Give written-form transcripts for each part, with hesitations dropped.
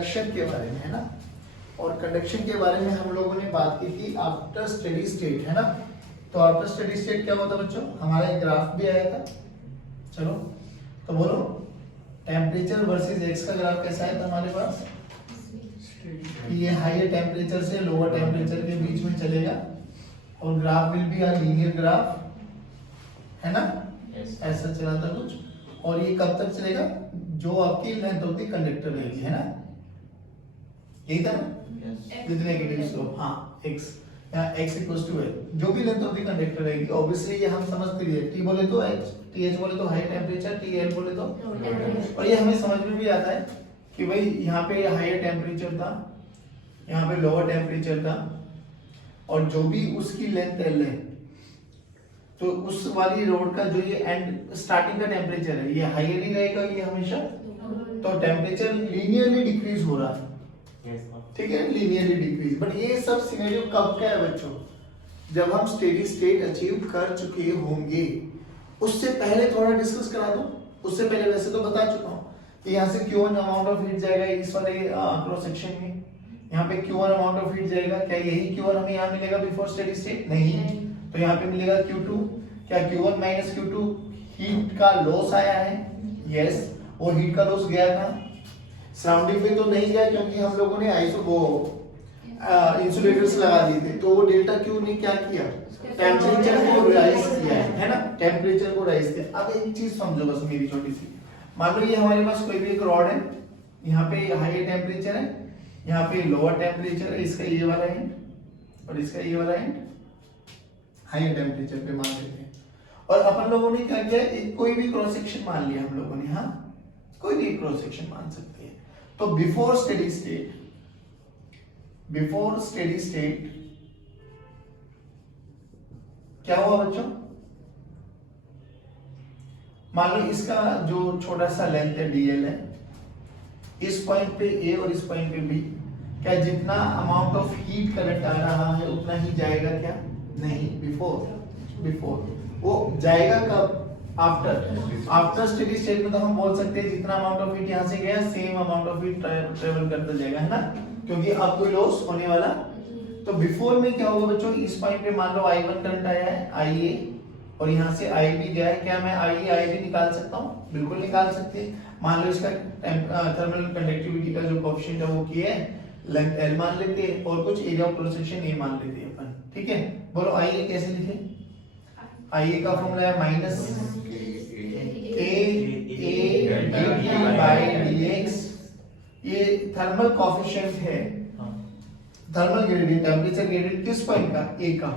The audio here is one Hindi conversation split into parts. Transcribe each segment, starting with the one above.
कंडक्शन के बारे में, है ना। और कंडक्शन के बारे में हम लोगों ने बात की थी आफ्टर स्टेडी स्टेट, है ना। तो आफ्टर स्टेडी स्टेट क्या होता है बच्चों, हमारा एक ग्राफ भी आया था। चलो तो बोलो, टेम्परेचर वर्सेस एक्स का ग्राफ कैसा है था हमारे पास। ये हायर टेम्परेचर से लोअर टेम्परेचर के बीच में चलेगा और graph will be a linear graph, है ना। ऐसा चला था कुछ। और ये कब तक चलेगा, जो आपकी लेंथ ऑफ द कंडक्टर रहेगी, है ना। यही था ना, विद नेगेटिव स्लोप। हाँ, x यहाँ x इक्वल्स टू है, जो भी लेंथ ऑफ द कंडक्टर रहेगी। ऑब्वियसली ये हम समझते ही है, t बोले तो h, th बोले तो हाई टेम्परेचर, tl बोले तो। और ये हमें समझ में भी आता है कि भाई यहाँ पे हायर टेम्परेचर था, यहाँ पे लोअर टेम्परेचर था, और जो भी उसकी लेंथ l है, तो उस वाली रोड का जो ये एंड स्टार्टिंग का टेम्परेचर है, ये हायर ही रहेगा ये हमेशा। तो टेम्परेचर लीनियरली डिक्रीज हो रहा है, ठीक है, लीनियरली डिक्रीज। बट ये सब सिनेरियो कब का है बच्चों, जब हम स्टेडी स्टेट अचीव कर चुके होंगे। उससे पहले थोड़ा डिस्कस करा दो। उससे पहले वैसे तो बता चुका हूँ कि यहाँ से Q1 अमाउंट ऑफ हीट जाएगा इस वाले क्रॉस सेक्शन में, यहाँ पे Q1 अमाउंट ऑफ हीट जाएगा। क्या यही Q1 हमें यहाँ मिलेगा बिफोर स्टेडी स्टेट? नहीं। तो यहाँ पे मिलेगा Q2। क्या Q1 माइनस Q2 हीट का लॉस आया है? यस। वो हीट का लॉस गया कहाँ? सराउंडिंग पे तो नहीं गया, क्योंकि हम लोगों ने आइसो वो इंसुलेटर्स लगा दिए थे। तो वो डेल्टा Q ने क्या किया, टेम्परेचर को राइज किया है ना, टेम्परेचर को राइज किया। अब एक चीज समझो बस मेरी छोटी सी, मान लो ये हमारे पास कोई भी एक रॉड है, यहाँ पे हाई टेम्परेचर है, यहाँ पे लोअर टेम्परेचर है, इसका ये वाला एंड और इसका ये वाला एंड हाई टेम्परेचर पे मान लेते हैं। और अपन लोगों ने क्या किया, कोई भी क्रॉस सेक्शन मान लिया हम लोगों ने। हाँ, कोई भी क्रॉस सेक्शन मान सकते हैं। तो बिफोर स्टेडी स्टेट क्या हुआ बच्चों, मान लो इसका जो छोटा सा लेंथ है dl है, इस पॉइंट पे a और इस पॉइंट पे b, क्या जितना अमाउंट ऑफ हीट करंट आ रहा है उतना ही जाएगा क्या? नहीं, बिफोर। वो जाएगा कब? आफ्टर स्टेडी स्टेट में तो हम बोल सकते हैं जितना अमाउंट ऑफ हीट यहाँ से गया same amount of heat travel करता जाएगा, है ना, क्योंकि अब कोई लॉस होने वाला। तो बिफोर में क्या होगा बच्चों, इस पॉइंट पे मान लो I1 करंट आया है, IA, और यहाँ से IB गया है। क्या मैं IE IB निकाल सकता हूँ? बिल्कुल निकाल सकते हैं। मान लो इसका थर्मल कंडक्टिविटी का जो कोएफिशिएंट है वो क्या है, लेंथ L मान लेते हैं, और कुछ area of cross section A मान लेते हैं अपन, ठीक है। बोलो IA कैसे लिखे? IA का फॉर्मूला है माइनस KA/dx। ये थर्मल कोएफिशिएंट है, थर्मल ग्रेडियंट, टेम्परेचर ग्रेडियंट किस पॉइंट का? A का।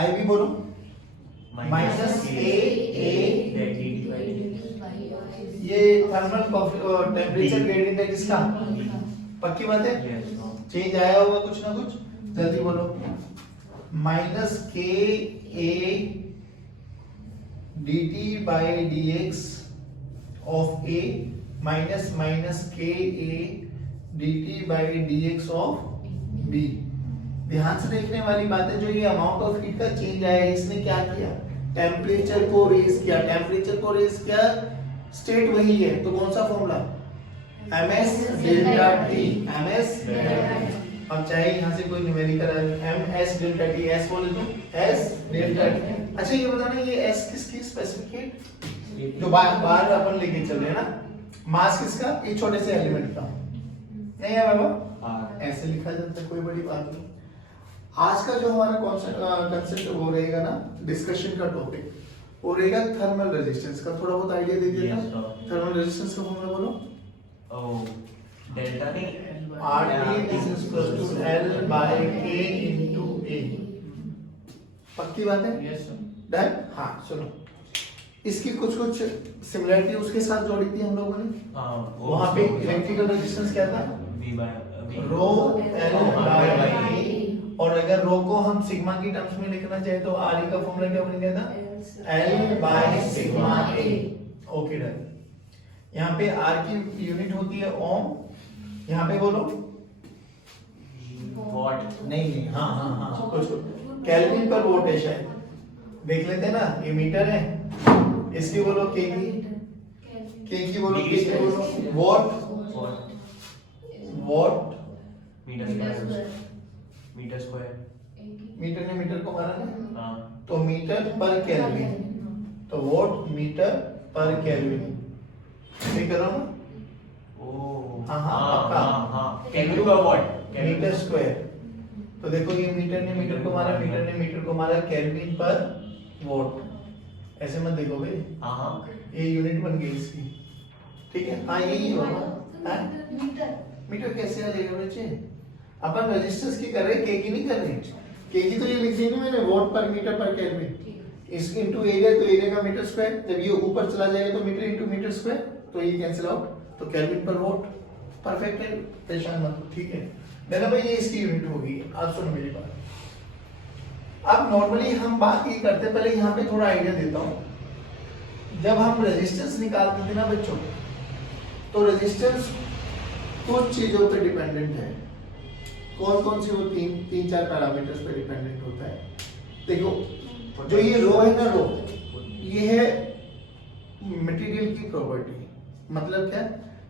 IB बोलो माइनस KA, ये थर्मल टेम्परेचर ग्रेडियंट है किसका? पक्की बात है, चेंज आया होगा कुछ ना कुछ, जल्दी बोलो। Minus KA dt/dx of A minus KA dt/dx of B। ध्यान से देखने वाली बात है, जो ये अमाउंट ऑफ हीट का चेंज आया है, इसने क्या किया, टेम्परेचर को रेज किया। टेम्परेचर को रेज किया, स्टेट वही है, तो कौन सा formula? ms delta t, ms। अब चाहे यहाँ से कोई numerical ms delta t, s बोले तो s डेल्टा t। अच्छा ये बताना, ये s किसकी स्पेसिफिक, जो बार अपन लेके चल रहे हैं ना, मास किसका? ये छोटे से एलिमेंट का, नहीं है बाबा, ऐसे लिखा जाता है, कोई बड़ी बात नहीं। आज का जो हमारा कॉन्सेप्ट वो रहेगा ना, डिस्कशन का टॉपिक वो रहेगा थर्मल रेजिस्टेंस का। थोड़ा बहुत आइडिया दे दिया था। थर्मल रेजिस्टेंस का फॉर्मूला बोलो। Delta T RT is equal to L by K into A। पक्की बात है? Yes sir. डन। हाँ सुनो, इसकी कुछ सिमिलरिटी उसके साथ जोड़ी थी हम लोगों ने। वहाँ पे इलेक्ट्रिकल रेजिस्टेंस क्या था? रो L by A। और अगर रो को हम सिग्मा की टर्म्स में लिखना चाहे तो RE का फॉर्मूला क्या बन गया था? L by sigma A। Okay done. यहाँ पे R की यूनिट होती है ओम, यहाँ पे बोलो वॉट। नहीं, हाँ कुछ केल्विन पर वोट है शायद, देख लेते हैं ना, ये मीटर है, इसकी बोलो के की बोलो, के की बोलो watt, watt metre square metre ने मीटर को मारा ना, हाँ तो मीटर पर केल्विन, तो वॉट मीटर पर केल्विन, ठीक कर रहा हूँ हाँ पक्का। केल्विन का वॉट मीटर स्क्वायर, तो देखो ये मीटर ने मीटर को मारा, मीटर ने मीटर को मारा, केल्विन पर वॉट, ऐसे मत देखो भाई, हाँ ये यूनिट बन गई इसकी, ठीक है। हाँ यही होगा, मीटर कैसे आ जाएगा बच्चे, अपन रेजिस्टेंस की कर रहे, के की नहीं कर रहे, के की तो ये लिख दी ना मैंने, वॉट पर मीटर पर केल्विन, इस इनटू एरिया, तो एरिया का मीटर स्क्वायर, जब ये ऊपर चला जाएगा तो मीटर इनटू मीटर स्क्वायर, तो ये कैंसिल आउट, तो केल्विन पर वॉट, परफेक्ट है, परेशान मत हो, ठीक है मेरा भाई, ये इसकी यूनिट होगी। आप सुनो मेरी बात, अब नॉर्मली हम बात ये करते हैं, पहले यहाँ पे थोड़ा आइडिया देता हूँ। जब हम रेजिस्टेंस निकालते थे ना बच्चों, तो रेजिस्टेंस कुछ चीजों पे डिपेंडेंट है, कौन कौन सी, वो तीन चार पैरामीटर्स पे डिपेंडेंट होता है। देखो जो ये रो है ना, रो ये है मटेरियल की प्रॉपर्टी, मतलब क्या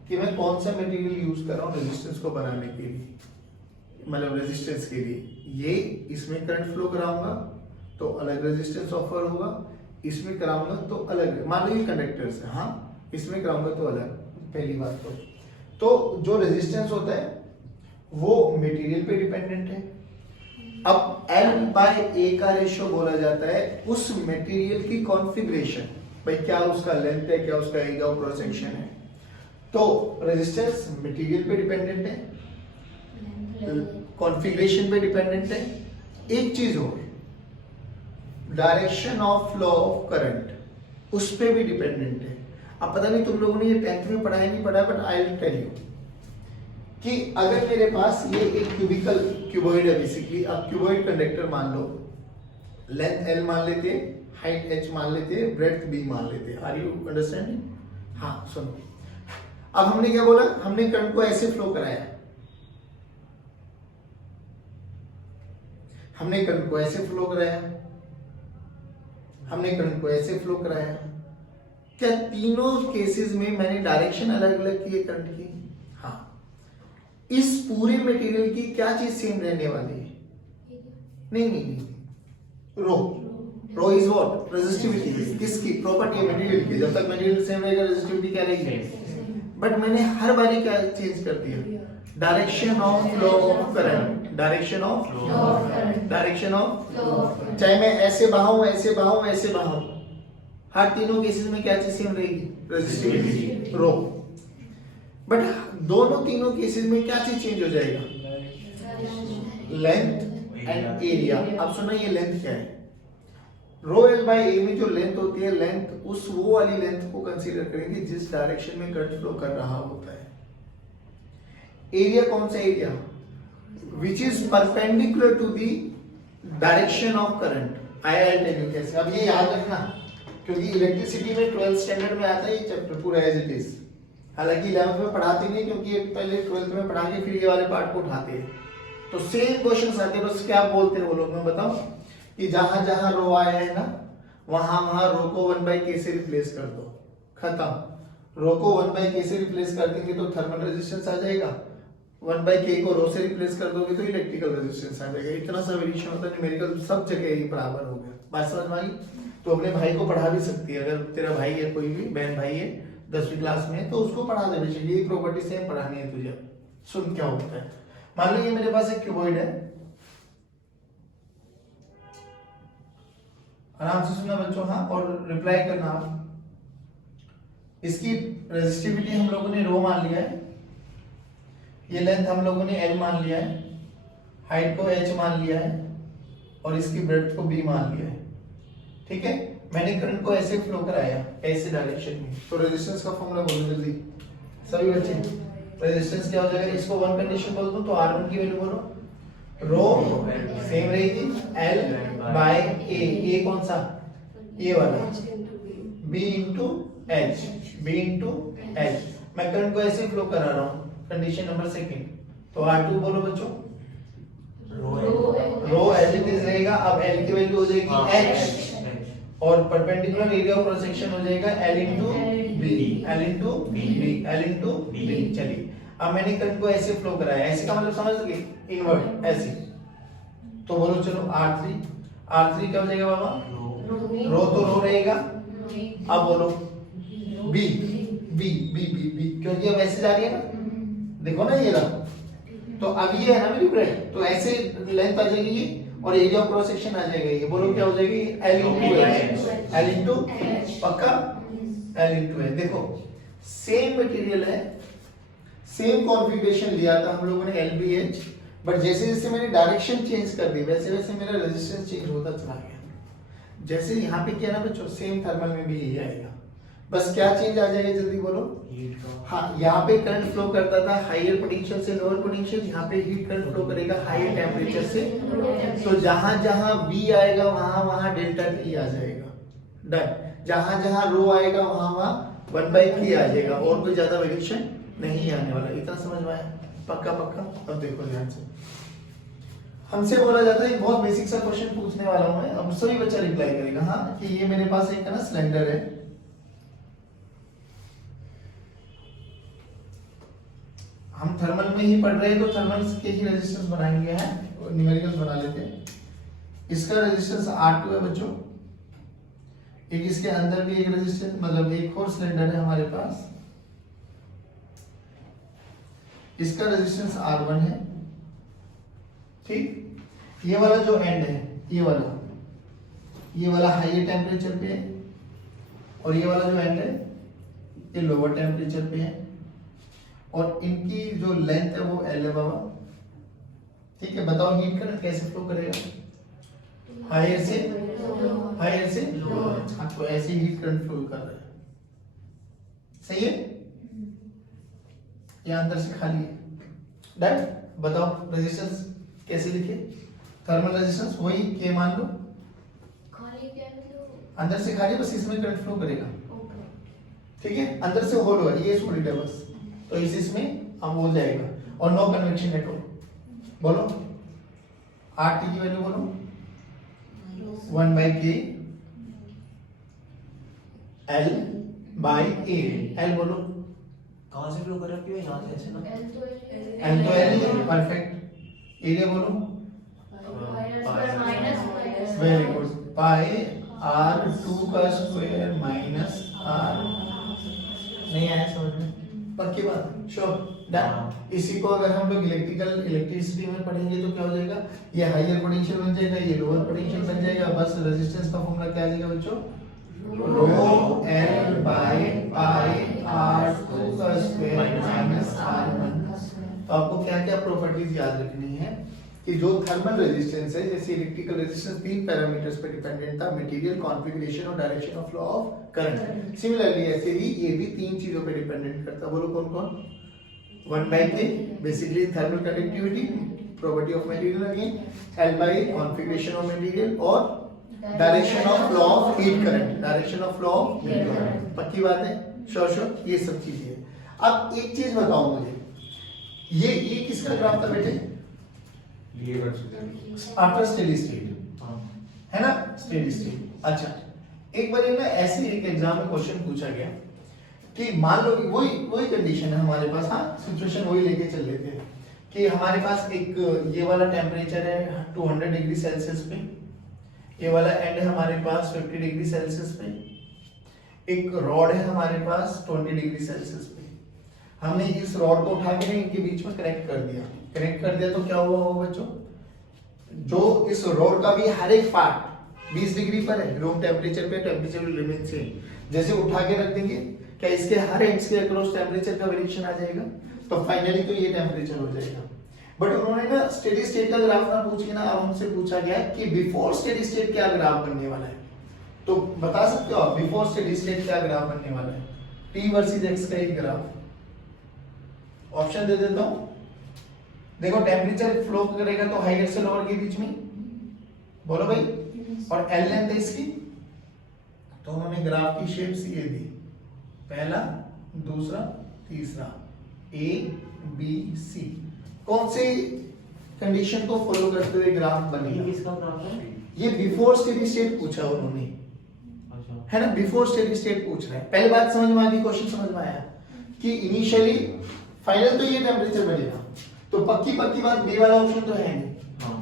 कि मैं कौन सा मटेरियल यूज कर रहा हूँ रेजिस्टेंस को बनाने के लिए, मतलब रेजिस्टेंस के लिए, ये इसमें करंट फ्लो कराऊंगा तो अलग रेजिस्टेंस ऑफर होगा, इसमें कराऊंगा तो अलग, मान लो ये कंडक्टर्स है, हाँ इसमें कराऊंगा तो अलग, पहली बात तो जो रेजिस्टेंस होता है वो मटेरियल पे डिपेंडेंट है। अब L/A का रेशियो बोला जाता है उस मटेरियल की कॉन्फ़िगरेशन, भाई क्या उसका लेंथ है, क्या उसका एरिया ऑफ क्रॉस सेक्शन है, तो रेजिस्टेंस मटेरियल पे डिपेंडेंट है, कॉन्फ़िगरेशन पे डिपेंडेंट है। एक चीज और, direction of flow of current उस पे भी डिपेंडेंट है। अब पता नहीं तुम लोगों ने ये 10th में पढ़ा है नहीं पढ़ा, but I will tell you कि अगर मेरे पास ये एक क्यूबॉइड है बेसिकली, अब क्यूबॉइड कंडक्टर मान लो, लेंथ L मान लेते, हाइट H मान लेते, ब्रेड्थ B मान लेते, आर यू अंडरस्टैंडिंग? हाँ सुनो, अब हमने क्या बोला, हमने करंट को ऐसे फ्लो कराया, हमने करंट को ऐसे फ्लो कराया, हमने करंट को ऐसे फ्लो कराया, क्या तीनों केसेस में मैंने डायरेक्शन अलग अलग की है करंट की? हाँ। इस पूरे मटेरियल की क्या चीज सेम रहने वाली है? नहीं, रो इज व्हाट? रेजिस्टिविटी। किसकी? प्रॉपर्टी है मटेरियल की। जब तक मटेरियल सेम रहेगा रेजिस्टिविटी क्या रहेगी? बट मैंने हर बारी क्या चेंज कर दिया? Direction of flow of current, direction of direction of, चाहे मैं ऐसे बहाऊं ऐसे बहाऊं ऐसे बहाऊं, हर तीनों केसेस में क्या चीज सेम रहेगी? Resistivity, row. बट दोनों तीनों केसेस में क्या चीज चेंज हो जाएगा? Length and area. अब सुना, ये लेंथ क्या है? रो L बाय A में जो लेंथ होती है, लेंथ उस वो वाली लेंथ को कंसीडर करेंगे जिस डायरेक्शन में करंट फ्लो कर रहा होता है। एरिया कौन सा area? Which is perpendicular to the direction of current. I tell you कैसे। अब ये याद रखना, क्योंकि इलेक्ट्रिसिटी में 12th स्टैंडर्ड में आता है ये चैप्टर पूरा एज इट इज। हालांकि 11th में पढ़ाते नहीं, क्योंकि ये पहले 12th में पढ़ा के फिर ये वाले पार्ट को उठाते हैं, तो सेम क्वेश्चंस आते हैं। बस क्या बोलते हैं वो लोग, मैं बताऊं कि जहां जहां रो आया है ना, वहां वहां रो को 1/k से रिप्लेस कर दो, खत्म। रो को 1/k से रिप्लेस कर देंगे तो थर्मल रेजिस्टेंस आ जाएगा, 1/k को रो से रिप्लेस कर दोगे तो इलेक्ट्रिकल रेजिस्टेंस आ जाएगा। इतना सा वेरिएशन होता है, न्यूमेरिकल सब जगह ये बराबर हो गया। बात समझ में आई? तो अपने भाई को पढ़ा भी सकती है, अगर तेरा भाई है, कोई भी बहन भाई है 10वीं क्लास में, तो उसको पढ़ा दे बेशक, ये प्रॉपर्टी सेम पढ़ानी है तुझे। सुन क्या होता है, मान लो ये मेरे पास एक क्यूबॉइड है, आराम से सुनना बच्चों, हाँ, और रिप्लाई करना आप। इसकी रेजिस्टिविटी हम लोगों ने रो मान लिया है, ये लेंथ हम लोगों ने L मान लिया है, हाइट को H मान लिया है, और इसकी ब्रेड्थ को B मान लिया है, ठीक है। मैंने करंट को ऐसे फ्लो कराया, ऐसे डायरेक्शन में, तो रेजिस्टेंस का फॉर्मूला बोलो जल्दी सभी बच्चे। रेजिस्टेंस क्या हो जाएगा? इसको वन कंडीशन बोल दो, तो R1 की वैल्यू बोलो, रो सेम रहेगी L/A। ये कौन सा? ये वाला, B into H। मैं करंट को ऐसे फ्लो करा रहा हूँ, कंडीशन नंबर सेकंड, तो R2 बोलो बच्चों, रो एज इट इज रहेगा। अब L की वैल्यू हो जाएगी H, और perpendicular area of cross section हो जाएगा L into B। चलिए अब मैंने करंट को ऐसे फ्लो कराया, ऐसे का मतलब समझ गए, इनवर्ट ऐसे। तो बोलो चलो R3 क्या हो जाएगा बाबा, रो तो रो रहेगा। अब बोलो B B B B B, क्योंकि अब ऐसे जा रही है ना, देखो ना ये रहा। तो अब ये है ना मेरी ब्रेड, तो ऐसे लेंथ आ जाएगी ये, और एरिया ऑफ क्रॉस सेक्शन आ जाएगा ये। बोलो क्या हो जाएगी, L इंटू पक्का L इंटू है। देखो सेम मटेरियल है, सेम कॉन्फ़िगरेशन लिया था हम लोगों ने LBH, बट जैसे जैसे मैंने डायरेक्शन चेंज कर दी वैसे वैसे मेरा रेजिस्टेंस चेंज होता चला गया। जैसे यहाँ पे किया ना बच्चों, सेम थर्मल में भी यही आएगा, बस क्या चेंज आ जाएगा जल्दी बोलो। हाँ, यहाँ पे करंट फ्लो करता था हायर पोटेंशियल से लोअर पोटेंशियल, यहाँ पे हीट करंट फ्लो करेगा हायर टेम्परेचर से। तो जहां जहां V आएगा वहां वहां डेल्टा T आ जाएगा, डन। जहां जहां रो आएगा वहां वहां 1/3 आ जाएगा, और कोई ज्यादा वेरिएशन नहीं आने वाला। इतना समझ में आया, पक्का पक्का। अब देखो ध्यान से, हमसे बोला जाता है, बहुत बेसिक सा क्वेश्चन पूछने वाला हूं मैं, अब सभी बच्चा रिप्लाई करेगा हाँ, कि ये मेरे पास एक ना सिलेंडर है, हम थर्मल में ही पढ़ रहे हैं तो थर्मल के ही रेजिस्टेंस बनाएंगे, हैं न्यूमेरिकल्स बना लेते हैं। इसका रेजिस्टेंस R2 है बच्चों, एक इसके अंदर भी एक रेजिस्टेंस, मतलब एक और सिलेंडर है हमारे पास, इसका रेजिस्टेंस R1 है, ठीक। ये वाला जो एंड है, ये वाला हाईयर टेम्परेचर पे है, और ये वाला जो एंड है ये लोअर टेम्परेचर पे है, और इनकी जो लेंथ है वो L है बाबा, ठीक है। बताओ हीट करंट कैसे फ्लो करेगा, हायर से लोअर। हाँ, तो ऐसे हीट करंट फ्लो कर रहा है, सही है, या अंदर से खाली है, डन। बताओ रेजिस्टेंस कैसे लिखे, थर्मल रेजिस्टेंस वही K मान लो, खाली क्या मतलब, अंदर से खाली, बस इसमें करंट फ्लो करेगा, ठीक है। अंदर से होल है, ये सॉलिड है बस, तो इसमें अब हो जाएगा, और नो कन्वेक्शन एट ऑल। बोलो RT की वैल्यू बोलो 1/K L/A, L बोलो कहाँ से फ्लो कर रहा है, यहाँ से ऐसे ना, L तो L तो L ही है, परफेक्ट। एरिया बोलो, माइनस वेरी गुड, पाई R2 का स्क्वायर माइनस R। नहीं आया समझ में, पक्की बात, श्योर, डन। इसी को अगर हम लोग इलेक्ट्रिसिटी में पढ़ेंगे तो क्या हो जाएगा, ये हायर पोटेंशियल बन जाएगा, ये लोअर पोटेंशियल बन जाएगा, बस रेजिस्टेंस का फॉर्मूला क्या आ जाएगा बच्चों, रो L बाय पाई R2 का स्क्वायर माइनस R1। तो आपको क्या क्या प्रॉपर्टीज याद रखनी है, कि जो थर्मल रेजिस्टेंस है, जैसे इलेक्ट्रिकल रेजिस्टेंस 3 पैरामीटर्स पे डिपेंडेंट था, मटेरियल, कॉन्फ़िगरेशन और direction of flow of current. Similarly ऐसे ही ये भी 3 चीजों पे डिपेंडेंट करता है, बोलो कौन कौन। 1/K basically thermal conductivity, property of material again, L by configuration of material, और direction of flow of heat current, direction of flow of heat current. पक्की बात है, श्योर, ये सब चीजें हैं। अब एक चीज बताओ मुझे, ये किसका ग्राफ था बेटे, आफ्टर स्टेडी स्टेट, है ना, स्टेडी स्टेट। अच्छा, एक बार ना ऐसे एक एग्जाम में क्वेश्चन पूछा गया कि मान लो वही कंडीशन है हमारे पास, हाँ सिचुएशन वही लेके चल लेते हैं, कि हमारे पास एक ये वाला टेम्परेचर है 200 डिग्री सेल्सियस पे, ये वाला एंड है हमारे पास 50 डिग्री सेल्सियस पे, एक रॉड है हमारे पास 20 डिग्री सेल्सियस पे। हमने इस रॉड को उठा के इनके बीच में कनेक्ट कर दिया, तो क्या हुआ होगा बच्चों, जो इस रॉड का भी हर एक पार्ट 20 डिग्री पर है, रूम टेम्परेचर पे, टेम्परेचर विल रिमेन सेम। जैसे उठा के रख देंगे, क्या इसके हर एंड्स के अक्रॉस टेम्परेचर का वेरिएशन आ जाएगा, तो फाइनली तो ये टेम्परेचर हो जाएगा। बट उन्होंने ना स्टेडी स्टेट का ग्राफ ना पूछ के ना, अब हमसे पूछा गया कि बिफोर स्टेडी स्टेट क्या ग्राफ बनने वाला है, तो बता सकते हो आप बिफोर स्टेडी स्टेट क्या ग्राफ बनने वाला है, T वर्सेस X का एक ग्राफ। ऑप्शन दे देता हूं, देखो टेम्परेचर फ्लो करेगा तो हाइयर से लोअर के बीच में, बोलो भाई, और L लेंथ है इसकी, तो उन्होंने ग्राफ की शेप सी दी, पहला, दूसरा, तीसरा, A B C। कौन से कंडीशन को फॉलो करते हुए ग्राफ बनेगा, किसका ग्राफ है, ये बिफोर स्टेडी स्टेट पूछा उन्होंने, अच्छा है ना, बिफोर स्टेडी स्टेट पूछ रहे हैं। पहली बात समझ में आ गई, क्वेश्चन समझ में आया कि इनिशियली फाइनल तो ये टेम्परेचर बढ़ेगा। तो पक्की पक्की बात बी वाला ऑप्शन तो है नहीं। हाँ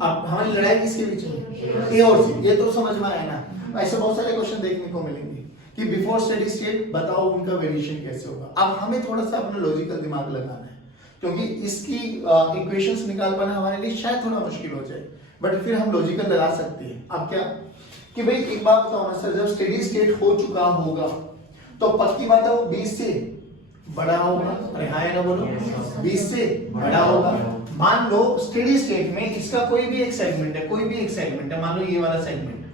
अब हमारी लड़ाई किसके बीच में, ए और सी, ये तो समझ में आया ना। ऐसे बहुत सारे क्वेश्चन देखने को मिलेंगे कि बिफोर स्टेडी स्टेट बताओ उनका वेरिएशन कैसे होगा। अब हमें थोड़ा सा अपना लॉजिकल दिमाग लगाना है, क्योंकि इसकी इक्वेशंस निकाल पाना हमारे लिए शायद थोड़ा मुश्किल हो जाए, बट फिर हम लॉजिकल लगा सकते हैं। अब क्या कि भाई एक बात बताओ ना सर, जब स्टेडी स्टेट हो चुका होगा तो पक्की बात है वो 20 से बड़ा होगा। अरे हाँ ना बोलो, 20 से बड़ा होगा। मान लो स्टेडी स्टेट में इसका कोई भी एक सेगमेंट है, कोई भी एक सेगमेंट है, मान लो ये वाला सेगमेंट,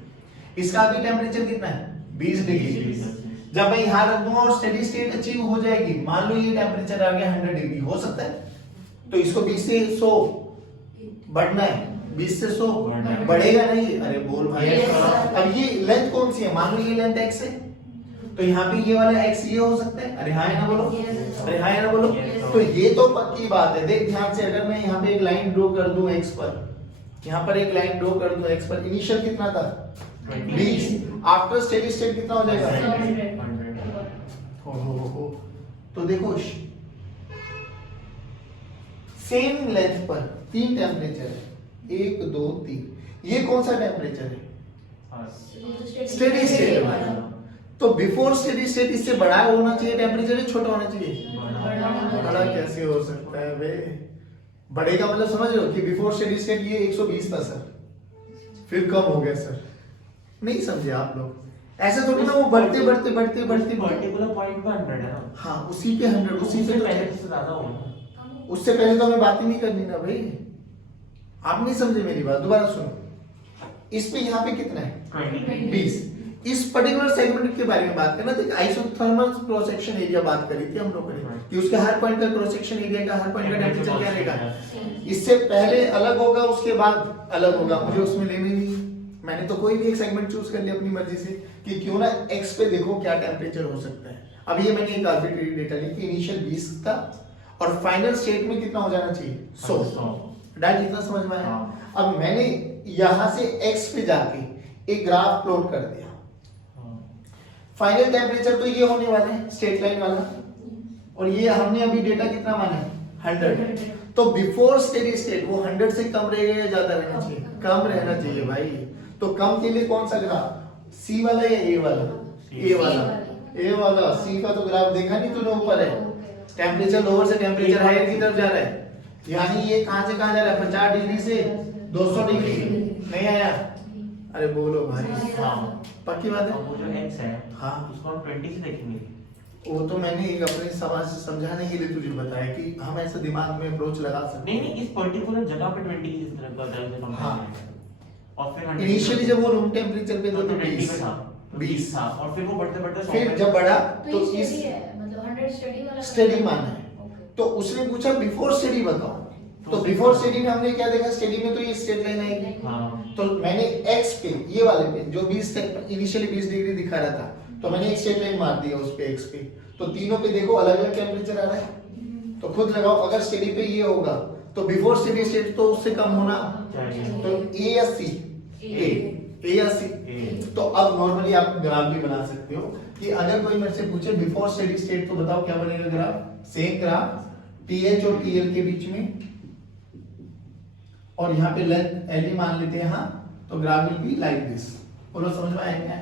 इसका अभी टेम्परेचर कितना है 20 डिग्री। जब मैं यहाँ रख दूंगा और स्टेडी स्टेट अचीव हो जाएगी, मान लो ये टेम्परेचर आ गया 100 डिग्री, हो सकता है तो इसको 20 से 100 बढ़ना है, 20 से 100 बढ़ेगा नहीं। अरे बोल भाई। अब ये लेंथ कौन सी है, मान लो ये लेंथ x है, तो यहाँ पे ये वाला x ये हो सकता है। अरे हाँ ना बोलो, अरे हाँ ना बोलो। तो ये तो पक्की बात है। देख ध्यान से, अगर मैं यहाँ पे एक लाइन ड्रॉ कर दूं x पर, यहाँ पर एक लाइन ड्रॉ कर दूं x पर, इनिशियल कितना था 20, आफ्टर स्टेडी स्टेट कितना हो जाएगा। हो। तो देखो सेम लेंथ पर 3 टेम्परेचर है, 1 2 3, ये कौन सा टेम्परेचर है, स्टेडी स्टेट वाला। तो बिफोर स्टेडी स्टेट इससे बड़ा होना चाहिए टेम्परेचर, छोटा होना चाहिए। बड़ा कैसे हो सकता है बे, बढ़ेगा मतलब समझ रहे हो कि बिफोर स्टेडी स्टेट ये 120 था सर, फिर कम हो गया सर, नहीं समझे आप लोग। ऐसे थोड़ी ना वो बढ़ते बढ़ते बढ़ते बढ़ते पर्टिकुलर पॉइंट पे 100 है ना। हाँ उसी पे 100, उसी पे तो पहले से ज्यादा होगा। उससे पहले तो हमें बात ही नहीं करनी ना भाई। आप नहीं समझे मेरी बात, दोबारा सुनो। इस पे यहाँ पे कितना है 20। इस पर्टिकुलर सेगमेंट के बारे में बात करना, तो आइसोथर्मल क्रॉस सेक्शन एरिया बात करी थी हम लोगों ने कि उसके हर पॉइंट का क्रॉस सेक्शन एरिया का हर पॉइंट का टेंपरेचर क्या रहेगा, इससे पहले अलग होगा उसके बाद अलग होगा। मुझे उसमें लेनी नहीं, मैंने तो कोई भी एक सेगमेंट चूज कर लिया अपनी मर्जी से कि क्यों ना x पे देखो क्या टेम्परेचर हो सकता है। अब ये मैंने एक आर्बिट्रेरी डेटा ली कि इनिशियल 20 था और फाइनल स्टेट में कितना हो जाना चाहिए 100। डायरेक्ट इतना समझ में आया। अब मैंने यहां से x पे जाके एक ग्राफ प्लॉट कर दिया। फाइनल टेम्परेचर तो ये होने वाला है स्ट्रेट लाइन वाला, और ये हमने अभी डेटा कितना माना है 100। तो बिफोर स्टेडी स्टेट वो 100 से कम रहेगा या ज्यादा रहना चाहिए, कम रहना चाहिए भाई। तो कम के लिए कौन सा ग्राफ, सी वाला या ए वाला, ए वाला, ए वाला। सी का तो ग्राफ देखा नहीं तूने, ऊपर है टेम्परेचर लोअर से टेम्परेचर हायर की तरफ जा रहा है, यानी ये कहां से कहां जा रहा है 50 डिग्री से 200 डिग्री। नहीं आया, अरे बोलो भाई। हाँ पक्की बात है। वो जो x है हाँ उसको हम 20 से देखेंगे। वो तो मैंने एक अपने समाज से समझाने के लिए तुझे बताया कि हम ऐसे दिमाग में अप्रोच लगा सकते हैं। नहीं इस पर्टिकुलर जगह पे 20 इस तरह का तरह से हम हाँ। और फिर इनिशियली जब वो रूम टेम्परेचर पे था तो 20 20 था 20 था, और फिर वो बढ़ते बढ़ते फिर जब बढ़ा तो तो इस ये मतलब 100 स्टडी वाला स्टडी माना है। तो उसने पूछा बिफोर स्टडी बताओ, तो बिफोर स्टडी में हमने क्या देखा, स्टडी में तो ये स्ट्रेट लाइन आएगी। हाँ तो मैंने x पे ये वाले पे जो 20 इनिशियली 20 डिग्री दिखा रहा था, तो मैंने एक स्ट्रेट लाइन मार दिया उस पे x पे। तो तीनों पे देखो अलग अलग टेम्परेचर आ रहा है, तो खुद लगाओ अगर स्टडी पे ये होगा तो बिफोर स्टडी स्टेट तो उससे कम होना, तो a या c, a या c। तो अब नॉर्मली आप ग्राफ भी बना सकते हो कि अगर कोई मेरे से पूछे बिफोर स्टडी स्टेट तो बताओ क्या बनेगा ग्राफ, सेम ग्राफ TH और TL के बीच में, और यहाँ पे लेंथ L मान लेते हैं। हाँ तो graph will be like this. बोलो समझ में आएगा?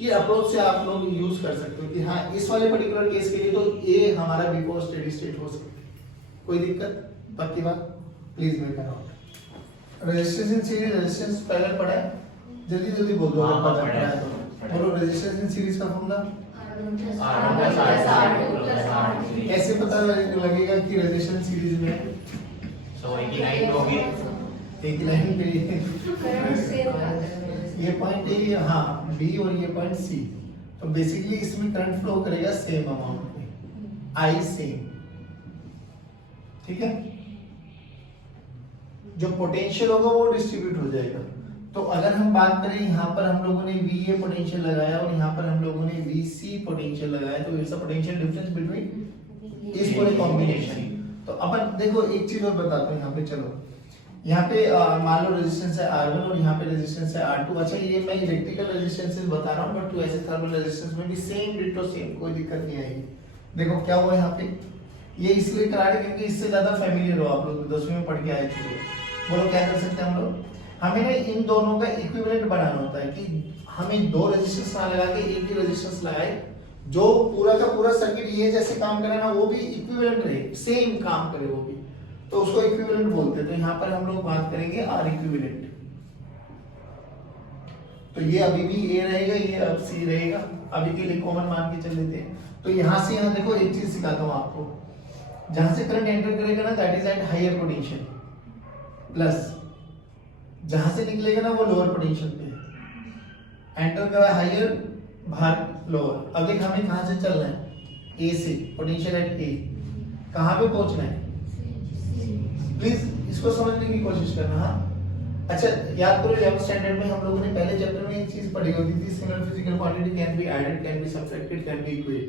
ये अप्रोच से आप लोग यूज कर सकते हो कि हाँ इस वाले पर्टिकुलर केस के लिए तो ये हमारा बिफोर स्टेडी स्टेट हो सकता है। कोई दिक्कत? पक्की बात? Please make out. Resistance in series, resistance पहले पढ़ा है, जल्दी जल्दी बोल दो अगर पता पढ़ा है तो। बोलो रेजिस्टेंस इन सीरीज का फॉर्मूला कैसे पता लगेगा कि रेजिस्टेंस सीरीज में है? सो एक ही लाइन होगी, एक लाइन पे ये पॉइंट ए, हाँ बी, और ये पॉइंट सी। तो बेसिकली इसमें करंट फ्लो करेगा सेम अमाउंट में, आई सेम। ठीक है, जो पोटेंशियल होगा वो डिस्ट्रीब्यूट हो जाएगा। तो अगर हम बात करें यहाँ पर हम लोगों ने VA पोटेंशियल लगाया और यहाँ पर हम लोगों ने VC पोटेंशियल लगाया, तो ऐसा पोटेंशियल डिफरेंस बिटवीन इस पूरे कॉम्बिनेशन। तो अपन देखो एक चीज और बताता हूँ यहाँ पे, चलो यहाँ पे मान लो रेजिस्टेंस है R1 और यहाँ पे रेजिस्टेंस है R2। अच्छा ये मैं इलेक्ट्रिकल रेजिस्टेंसेस बता रहा हूँ, बट तो ऐसे थर्मल रेजिस्टेंस में भी सेम डिटो सेम, कोई दिक्कत नहीं आएगी। देखो क्या हुआ यहाँ पे, ये इसलिए करा रहे क्योंकि इससे ज्यादा फेमिलियर हो आप लोग, 10वीं में पढ़ के आए थे। बोलो क्या कर सकते हैं हम लोग? हमें ना इन दोनों का इक्विवेलेंट बनाना होता है कि हमें दो रेजिस्टेंस ना लगा के एक ही रेजिस्टेंस लगाए, जो पूरा का पूरा सर्किट ये जैसे काम करे ना वो भी इक्विवेलेंट रहे, सेम काम करे वो भी, तो उसको इक्विवेलेंट बोलते हैं। तो यहाँ पर हम लोग बात करेंगे आर इक्विवेलेंट। तो ये अभी भी ए रहेगा, ये अब सी रहेगा, अभी के लिए कॉमन मान के चल लेते हैं। तो यहाँ से यहाँ देखो एक चीज सिखाता हूँ आपको, जहां से करंट एंटर करेगा ना that is at higher potential, plus जहां से निकलेगा ना वो लोअर पोटेंशियल पे है। एंटर करा हायर, बाहर लोअर। अब देख हमें कहां से चलना है? ए से, पोटेंशियल एट ए। कहां पे पहुंचना है? प्लीज इसको समझने की कोशिश करना। हाँ अच्छा याद करो 11th स्टैंडर्ड में हम लोगों ने पहले चैप्टर में एक चीज पढ़ी होती थी, single physical quantity can be added, can be subtracted, can be equate.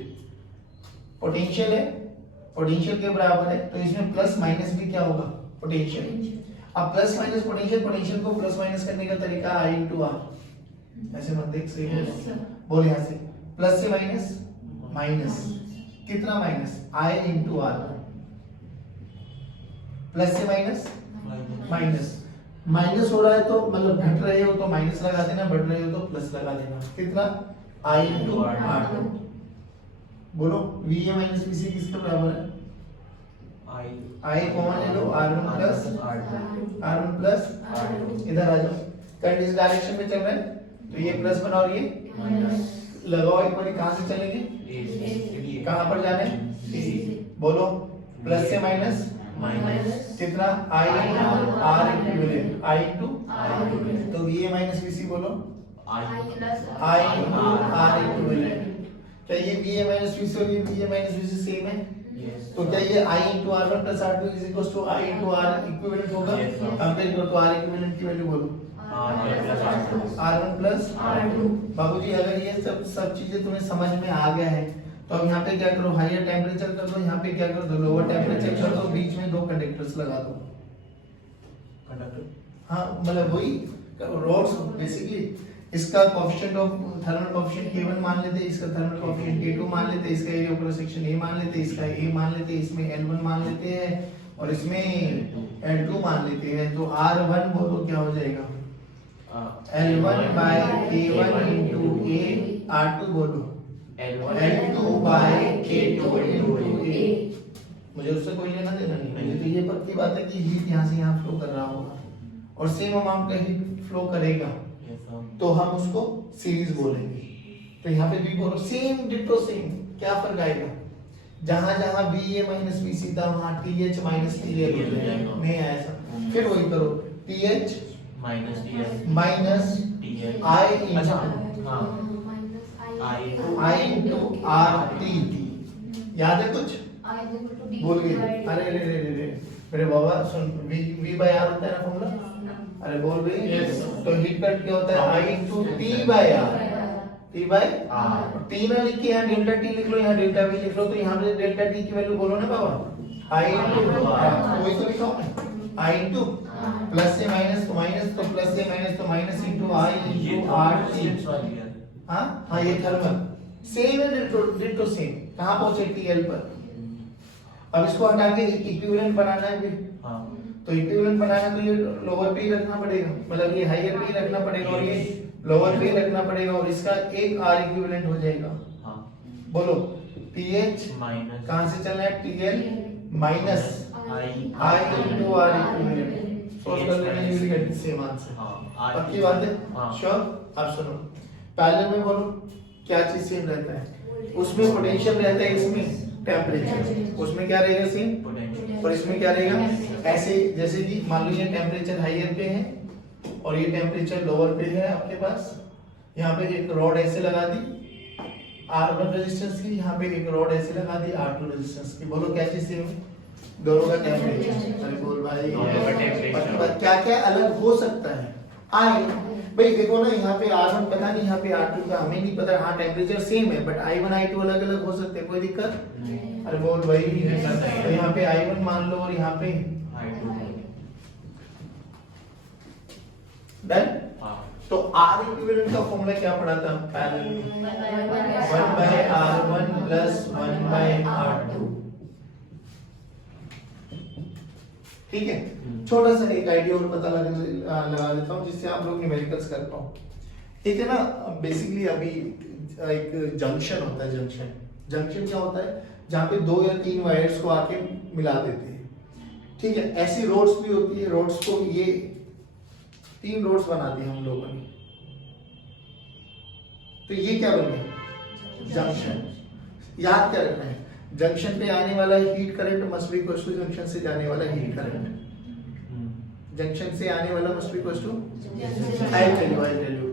Potential है, पोटेंशियल के बराबर है, तो इसमें प्लस माइनस भी क्या होगा? पोटेंशियल। अब प्लस माइनस पोटेंशियल, पोटेंशियल को प्लस माइनस करने का तरीका आई इंटू आर। ऐसे मत देख, सही है बोल। यहाँ से प्लस से माइनस, माइनस कितना minus? I into R. Plus से माइनस, माइनस माइनस हो रहा है तो मतलब घट रहे हो तो माइनस लगा देना, बढ़ रहे हो तो प्लस लगा देना। कितना? I into are. बोलो वी ए माइनस वी सी किसके बराबर है? आई कॉमन ले लो, R1 प्लस R1 प्लस, इधर आ जाओ, करंट इस डायरेक्शन में चल रहा है तो ये प्लस बना और ये माइनस लगाओ। एक बार कहां से चलेंगे? कहां पर जाना है? बोलो प्लस से माइनस, माइनस कितना? I into R equivalent, I into तो V A minus V C बोलो आई इंटू आर इक्विवेलेंट। क्या ये V A minus V C और ये V A minus V C same है? तो क्या ये I into R1 plus R2 is equals to I into R equivalent होगा? कंपेयर करो तो R equivalent की वैल्यू बोलो R1 plus R2। बाबूजी अगर ये सब चीजें तुम्हें समझ में आ गया है तो अब यहाँ पे क्या करो? हायर टेम्परेचर कर दो, यहाँ पे क्या कर दो? लोअर टेम्परेचर कर दो, बीच में दो कंडक्टर्स लगा दो। कंडक्टर हाँ मतलब वही रोड्स बेसिकली। इसका coefficient of thermal coefficient K1 मान लेते हैं, इसका थर्मल कोएफिशिएंट K2 मान लेते हैं, इसका एरिया क्रॉस सेक्शन A मान लेते हैं, इसका A मान लेते हैं, इसमें L1 मान लेते हैं और इसमें L2 मान लेते हैं। तो R1 बोलो क्या हो जाएगा? L1 by K1 into A। R2 बोलो L2 by K2 into A। मुझे उससे कोई लेना देना नहीं, मुझे तो ये पक्की बात है कि हीट यहाँ से यहाँ फ्लो कर रहा होगा और सेम अमाउंट का हीट फ्लो करेगा तो हम उसको सीरीज बोलेंगे। तो यहाँ पे भी बोलो सेम डिटो सेम। क्या फर्क आएगा? जहां जहां बी ए माइनस बी सी था वहां T H minus T L हो जाएगा। नहीं आया ऐसा? फिर वही करो T H minus T L I into R T. याद है कुछ? भूल गए? अरे रे रे रे मेरे बाबा सुन, वी बाय आर होता है ना फॉर्मूला। अरे बोल भाई तो हीट कट क्या होता है? I into T by R. T by R, T ना लिख के यहाँ डेल्टा टी लिख लो, यहाँ डेल्टा वी लिख लो, तो यहाँ पे डेल्टा टी की वैल्यू बोलो ना बाबा आई इंटू आर। वही तो लिखा हूँ आई इंटू प्लस से माइनस तो माइनस, तो प्लस से माइनस तो माइनस इंटू आई इंटू आर टी। हाँ हाँ ये थर्मल सेम है, डिटो सेम। कहाँ पहुंचे? टीएल पर। अब इसको हटा के इक्विवेलेंट बनाना है फिर। तो इक्विवेलेंट बनाना तो ये लोअर पे ही रखना पड़ेगा, मतलब ये हायर पे ही रखना पड़ेगा और ये लोअर पे ही रखना पड़ेगा और इसका एक आर इक्विवेलेंट हो जाएगा। बोलो पीएच माइनस कहां से चलना है? TL minus I into R equivalent. Solve कर लेना, you will get the same answer. पक्की बात है? श्योर। अब सुनो पैरेलल में बोलो क्या चीज सेम रहता है? उसमें पोटेंशियल रहता है, इसमें टेम्परेचर। उसमें क्या रहेगा? सेम। और इसमें क्या रहेगा? ऐसे जैसे कि मान लो ये टेम्परेचर हायर पे है और ये टेम्परेचर लोअर पे है आपके पास। यहाँ पे एक रॉड ऐसे लगा दी R1 रेजिस्टेंस की, यहाँ पे एक रॉड ऐसे लगा दी R2 रेजिस्टेंस की। बोलो क्या चीज सेम? दोनों का टेम्परेचर। अरे बोल भाई क्या क्या अलग हो सकता है? आई भाई देखो ना यहाँ पे R1 पता नहीं, यहाँ पे R2 का हमें नहीं पता। हाँ टेम्परेचर सेम है बट I1 I2 अलग अलग हो सकते हैं, कोई दिक्कत? अरे बोल भाई तो यहाँ पे I1 मान लो और यहाँ पे डन। तो R इक्विवेलेंट का फॉर्मूला क्या पढ़ा था पैरेलल में? 1/R1 + 1/R2। ठीक है, छोटा सा एक आइडिया और पता लगा देता हूँ जिससे आप लोग न्यूमेरिकल्स कर पाओ। एक है ना बेसिकली अभी एक जंक्शन होता है, जंक्शन क्या होता है, जहाँ पे 2 या 3 वायर्स को आके मिला देते हैं, ठीक है। ऐसी रोड्स भी होती है, रोड्स को ये 3 रोड्स बना दी हम लोगों ने, तो ये क्या बन गया, जंक्शन। याद क्या रखना है, जंक्शन पे आने वाला heat current must be equal to junction से जाने वाला हीट करंट, जंक्शन से आने वाला must be equal to I tell you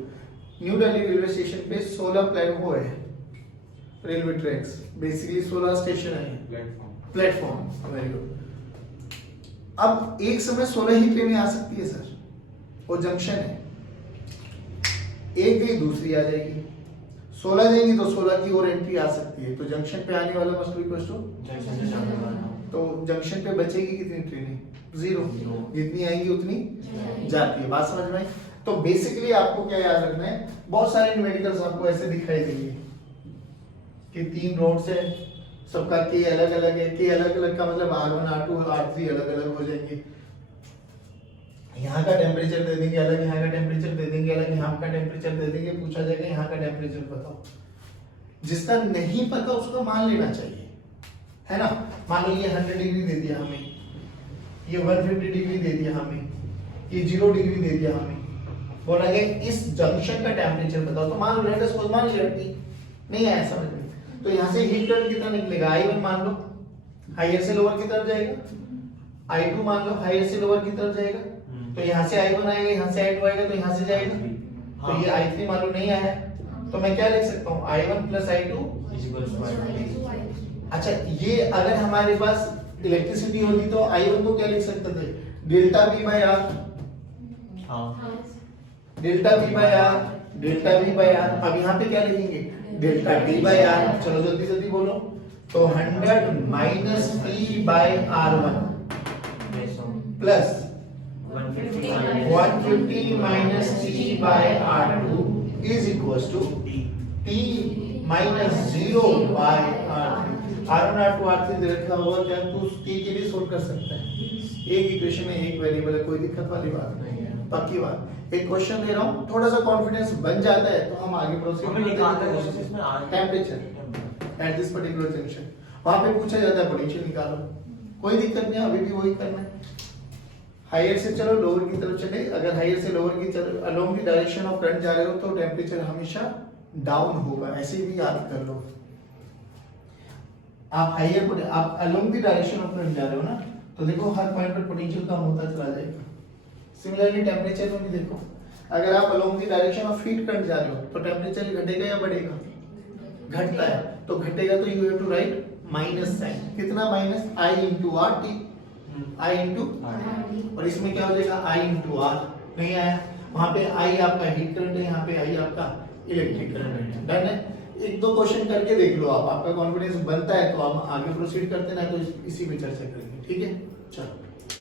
New Delhi railway station पे 16 प्लेटफॉर्म है, रेलवे ट्रैक्स, बेसिकली 16 स्टेशन है, प्लेटफॉर्म। Very good. अब एक समय 16 ही ट्रेनें आ सकती है सर, वो जंक्शन है, एक गई दूसरी आ जाएगी, 16 जाएंगी तो 16 की और एंट्री आ सकती है, तो जंक्शन पे आने वाला मस्ट बी इक्वल टू, तो जंक्शन पे बचेगी कितनी ट्रेनें, 0, जितनी आएंगी उतनी जाती है। बात समझ में आई? तो बेसिकली आपको क्या याद रखना है, बहुत सारे न्यूमेरिकल्स आपको ऐसे दिखाई देंगे कि 3 रोड्स है, सबका के अलग अलग है, के अलग अलग का मतलब R1 R2 और R3 अलग अलग हो जाएंगे, यहाँ का टेम्परेचर दे देंगे अलग, यहाँ का टेम्परेचर दे देंगे अलग, यहाँ का टेम्परेचर दे देंगे, पूछा जाएगा यहाँ का टेम्परेचर बताओ। जिसका नहीं पता उसका मान लेना चाहिए, है ना। मान लो ये 100 डिग्री दे दिया हमें, ये 150 डिग्री दे दिया हमें, ये 0 डिग्री दे दिया हमें, बोला गया इस जंक्शन का टेम्परेचर बताओ, तो मान लो लेट अस सपोज मान लिया नहीं आया समझ में, तो यहाँ से हीट करंट कितना निकलेगा, I1 मान लो हायर से लोअर की तरफ जाएगा, I2 मान लो हायर से लोअर की तरफ जाएगा, तो यहाँ से I1 आएगा, यहाँ से I2 आएगा, तो यहाँ से जाएगा, तो ये I3 मान लो नहीं आया, तो मैं क्या लिख सकता हूँ, I1 प्लस I2। अच्छा, ये अगर हमारे पास इलेक्ट्रिसिटी होती तो I1 को क्या लिख सकते थे, delta V by R, delta V by R, delta V by R। अब यहाँ पे क्या लिखेंगे, डेल्टा T बाय R। चलो जल्दी जल्दी बोलो, तो 100 minus T by R1 plus 150 minus T by R2 is equals to T minus 0 by R3। R1 R2 R3 दे रखा होगा क्या, तो T के लिए सोल्व कर सकते हैं, एक इक्वेशन में एक वेरिएबल है, कोई दिक्कत वाली बात नहीं है, पक्की बात। एक क्वेश्चन दे रहा हूँ, थोड़ा सा कॉन्फिडेंस बन जाता है तो हम आगे प्रोसीड करते हैं। Temperature at this particular junction, वहां पे पूछा जाता है पोटेंशियल निकालो, कोई दिक्कत नहीं, अभी भी वही करना है। हायर से चलो लोअर की तरफ चले, अगर हायर से लोअर की तरफ along the direction of current जा रहे हो तो टेम्परेचर हमेशा डाउन होगा, ऐसे भी याद कर लो। आप हायर आप along the direction of current जा रहे हो ना, तो देखो हर पॉइंट पर पोटेंशियल कम होता चला जाएगा। सिमिलरली टेम्परेचर में भी देखो, अगर आप along the direction of heat current जा रहे हो तो टेम्परेचर घटेगा या बढ़ेगा, घटता है, तो घटेगा तो you have to write minus sign, कितना minus, I into RT, I into, और इसमें क्या हो जाएगा I into R, नहीं आया, वहां पे I आपका हीट करंट है, यहाँ पे I आपका इलेक्ट्रिक करंट है। डन है, एक दो क्वेश्चन करके देख लो आप, आपका कॉन्फिडेंस बनता है तो हम आगे प्रोसीड करते ना, तो इसी पे चर्चा करेंगे, ठीक है। चलो।